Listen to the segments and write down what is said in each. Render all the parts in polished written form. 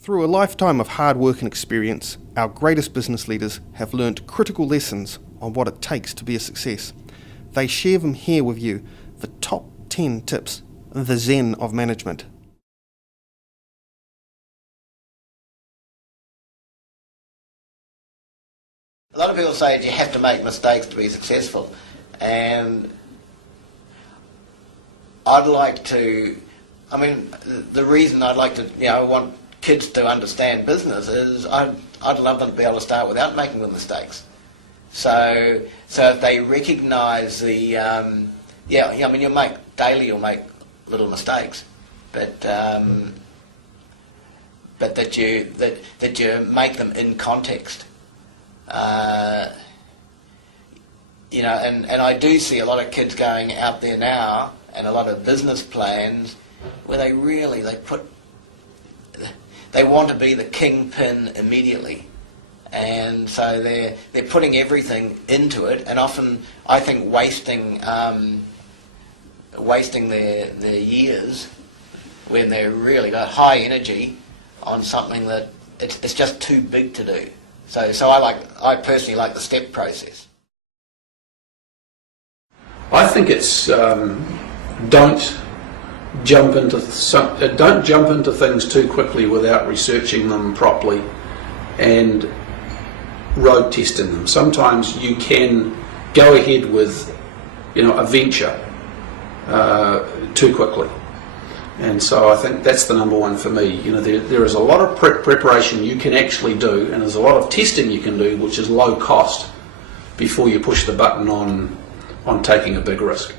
Through a lifetime of hard work and experience, our greatest business leaders have learnt critical lessons on what it takes to be a success. They share them here with you, the top 10 tips, the Zen of Management. A lot of people say that you have to make mistakes to be successful, and the reason I'd like to, I want kids to understand business is I'd love them to be able to start without making the mistakes. So if they recognise you'll make little mistakes, but that you make them in context. And I do see a lot of kids going out there now, and a lot of business plans where they want to be the kingpin immediately, and so they're putting everything into it, and often I think wasting their years when they're really got high energy on something that it's just too big to do. So I personally like the step process. I think it's don't jump into things too quickly without researching them properly and road testing them. Sometimes you can go ahead with a venture too quickly, and so I think that's the number one for me. There is a lot of preparation you can actually do, and there's a lot of testing you can do which is low cost before you push the button on taking a big risk.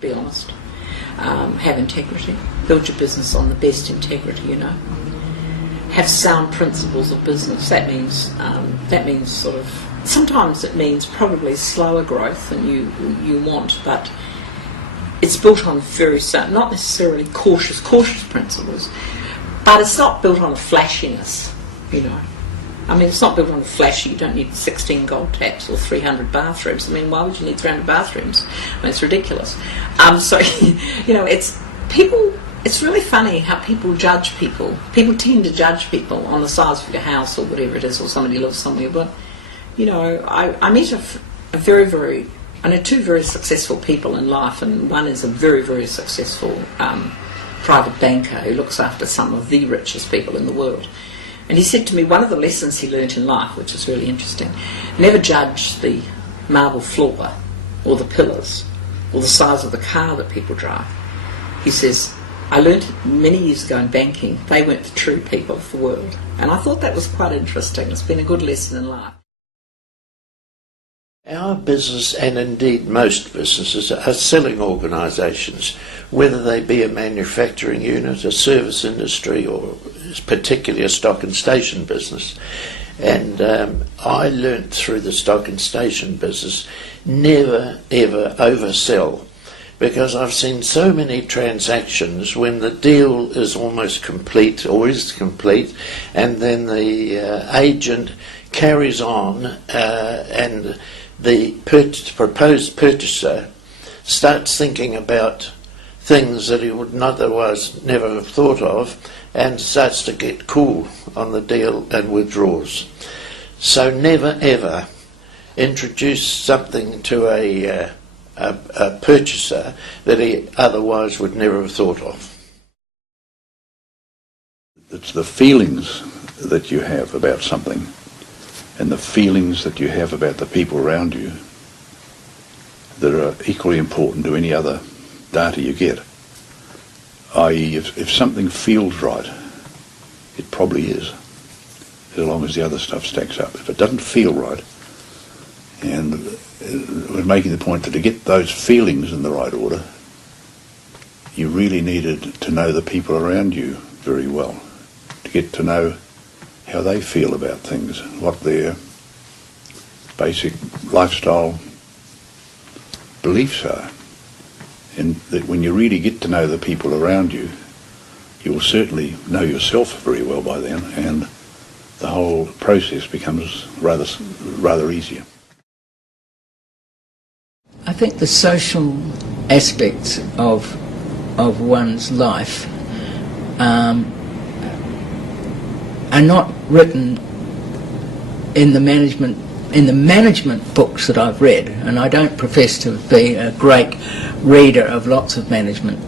Be honest, have integrity, build your business on the best integrity, have sound principles of business. That means sometimes it means probably slower growth than you want, but it's built on very sound, not necessarily cautious principles, but it's not built on a flashiness, it's not built on flashy. You don't need 16 gold taps or 300 bathrooms. Why would you need 300 bathrooms? It's ridiculous. It's really funny how people judge people. People tend to judge people on the size of your house or whatever it is, or somebody lives somewhere. But, I met I know two very successful people in life, and one is a very, very successful private banker who looks after some of the richest people in the world. And he said to me, one of the lessons he learnt in life, which is really interesting, never judge the marble floor or the pillars or the size of the car that people drive. He says, I learnt many years ago in banking, they weren't the true people of the world. And I thought that was quite interesting. It's been a good lesson in life. Our business, and indeed most businesses, are selling organisations, whether they be a manufacturing unit, a service industry, or particularly a stock and station business. And I learnt through the stock and station business, never ever oversell, because I've seen so many transactions when the deal is almost complete or is complete, and then the agent carries on and the proposed purchaser starts thinking about things that he would otherwise never have thought of, and starts to get cool on the deal and withdraws. So never ever introduce something to a purchaser that he otherwise would never have thought of. It's the feelings that you have about something and the feelings that you have about the people around you that are equally important to any other data you get. I.e., if something feels right, it probably is, as long as the other stuff stacks up. If it doesn't feel right, and we're making the point that to get those feelings in the right order, you really needed to know the people around you very well, to get to know how they feel about things, what their basic lifestyle beliefs are. And that when you really get to know the people around you, you will certainly know yourself very well by then, and the whole process becomes rather easier. I think the social aspects of one's life are not written in the management books that I've read, and I don't profess to be a great reader of lots of management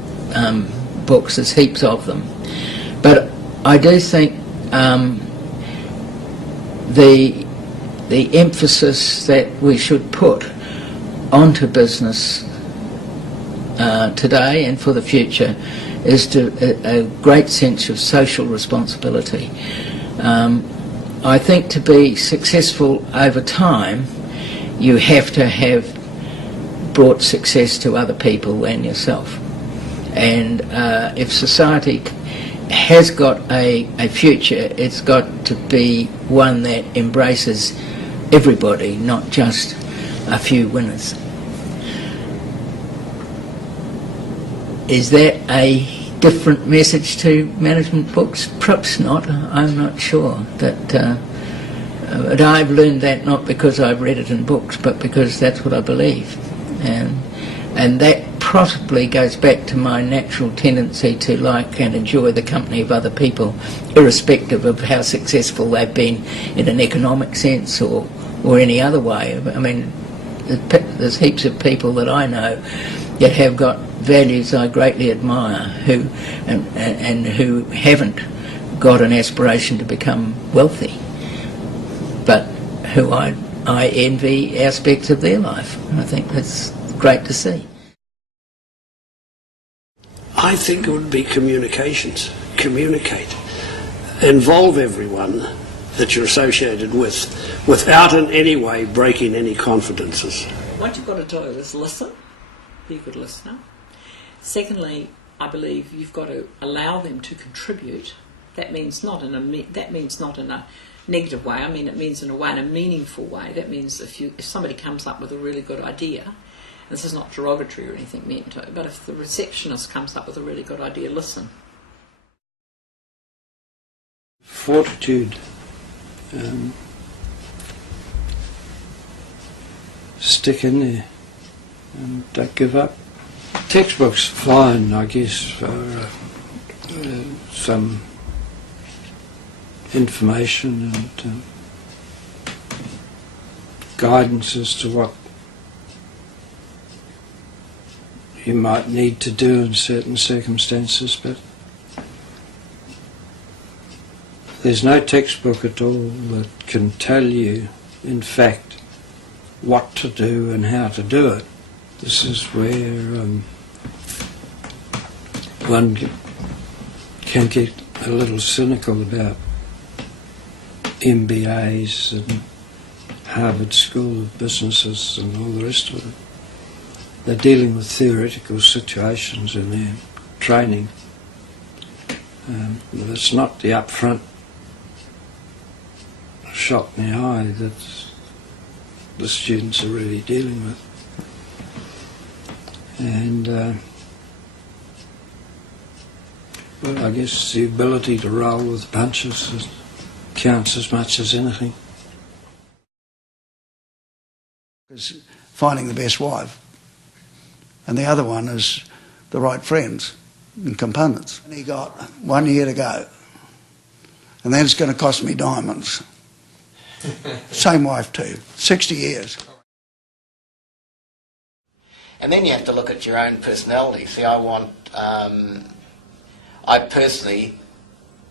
books. There's heaps of them, but I do think the emphasis that we should put onto business today and for the future is a great sense of social responsibility. I think to be successful over time, you have to have brought success to other people and yourself. And if society has got a future, it's got to be one that embraces everybody, not just a few winners. Is that a different message to management books? Perhaps not. I'm not sure. But I've learned that not because I've read it in books, but because that's what I believe. And that possibly goes back to my natural tendency to like and enjoy the company of other people, irrespective of how successful they've been in an economic sense or any other way. I mean, there's heaps of people that I know that have got values I greatly admire, who haven't got an aspiration to become wealthy, but who I envy aspects of their life. And I think that's great to see. I think it would be communications. Communicate. Involve everyone that you're associated with, without in any way breaking any confidences. What you've got to do is listen. Be a good listener. Secondly, I believe you've got to allow them to contribute. That means not in a negative way. I mean, it means in a meaningful way. That means if somebody comes up with a really good idea, and this is not derogatory or anything meant to, but if the receptionist comes up with a really good idea, listen. Fortitude. Stick in there and don't give up. Textbooks fine, I guess, for some information and guidance as to what you might need to do in certain circumstances, but there's no textbook at all that can tell you, in fact, what to do and how to do it. This is where one can get a little cynical about MBAs and Harvard School of Businesses and all the rest of it. They're dealing with theoretical situations in their training. But it's not the upfront shot in the eye that the students are really dealing with. And well, I guess the ability to roll with the punches counts as much as anything. Is finding the best wife, and the other one is the right friends and components. And he got 1 year to go, and then it's going to cost me diamonds. Same wife too, 60 years. And then you have to look at your own personality. See, I personally,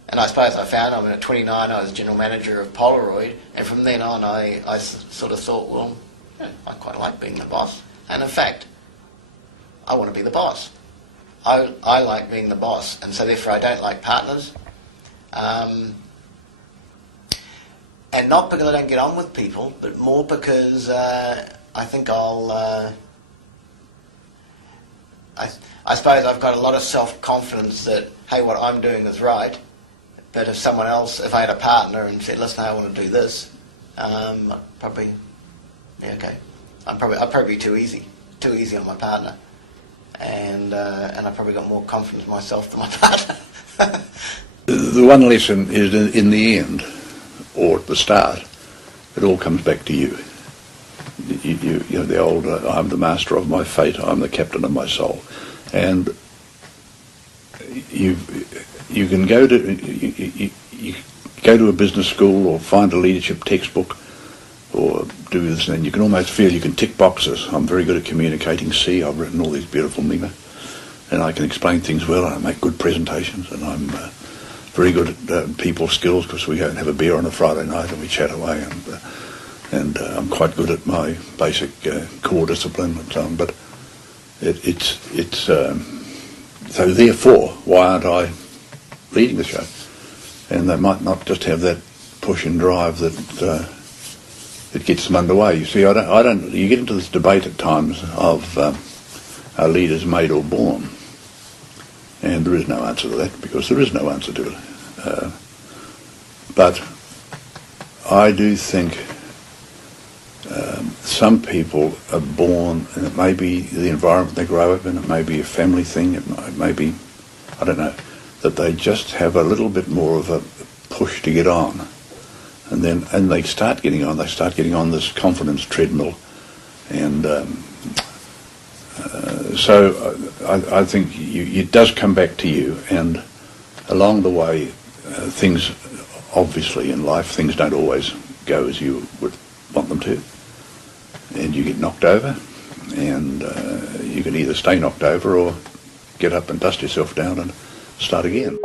and I suppose I found, I mean, at 29 I was general manager of Polaroid, and from then on I sort of thought, well, yeah, I quite like being the boss. And in fact, I want to be the boss. I like being the boss, and so therefore I don't like partners. And not because I don't get on with people, but more because I think I suppose I've got a lot of self-confidence that, hey, what I'm doing is right. But if someone else, if I had a partner and said, listen, I want to do this, I'd probably be too easy on my partner. And I probably got more confidence in myself than my partner. The one lesson is in the end, or at the start, it all comes back to you. You know, the old, I'm the master of my fate, I'm the captain of my soul. And you can go to you go to a business school or find a leadership textbook or do this, and you can almost feel you can tick boxes. I'm very good at communicating. See, I've written all these beautiful memo, and I can explain things well, and I make good presentations, and I'm very good at people skills because we go and have a beer on a Friday night and we chat away, and I'm quite good at my basic core discipline and so on. But it's so therefore, why aren't I leading the show? And they might not just have that push and drive that gets them underway. You see, I don't. You get into this debate at times of are leaders made or born, and there is no answer to that because there is no answer to it. But I do think some people are born, and it may be the environment they grow up in, it may be a family thing, it may be, I don't know, that they just have a little bit more of a push to get on. And they start getting on. They start getting on this confidence treadmill, and so I think it does come back to you. And along the way, things obviously in life things don't always go as you would want them to, and you get knocked over, and you can either stay knocked over or get up and dust yourself down and start again.